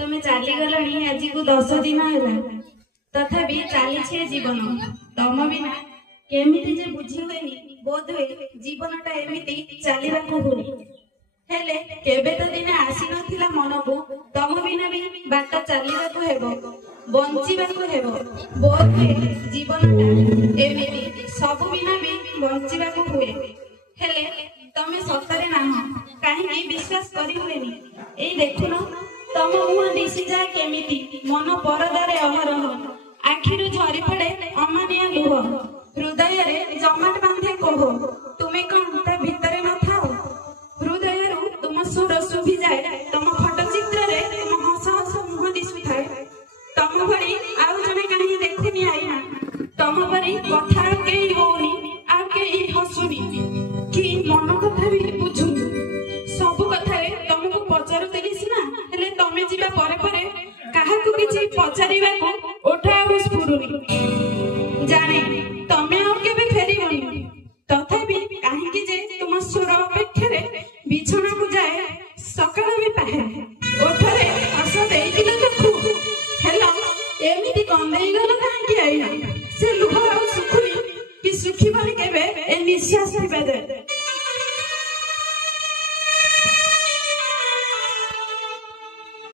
तमे चली गलनी आज को 10 दिन है तथापि चली जीवन तम बिना केमिति जे बुझी हुएनी बोध हुए जीवनटा एमिति चलवाक हुए हेले केबे तो दिने आसी नथिला मन को तम बिना भी बाट चलवाक हेबो बंचिबाक हेबो बोध हुए जीवनटा एमिति सब बिना भी बंचिबाक हुए हेले तमे सतरे नाह काहे विश्वास करि हुएनी एई देखुनो तम मुह दिसी जाए केमिति मन परदारे अहरह आखिरु झरी पड़े अमानिया लुह हृदय रे जमाट बांधे कहो तुमे कौन ता भितरे न थाओ हृदय रु तुम सुर सुभी जाए तम फोटोचित्र रे तुम हस हस मुह दिसु थाए तम भरी आउ जने काहे देखिनी आईना तम भरी कथा केई होनी आ केई हसुनी कि मन कथा भी बुझुनी सब कथा रे तुमको पचारु देली सिना हेले तमे जिबा परे परे काहाकू किछि पचारिबा को ओठा स्फुरुनी जाने तमे और केबे फेरिबनी तथापि काहेकि जे तुम सुर अपेक्षा रे बिछना को जाए सकाळ भी पाहे ओठरे हस देइदिले तो खूब हेला एमिति कंदेई गलो काहेकि आइना से लुह और सुखुनी कि सुखी बनी केबे ए निश्वास दिबे दे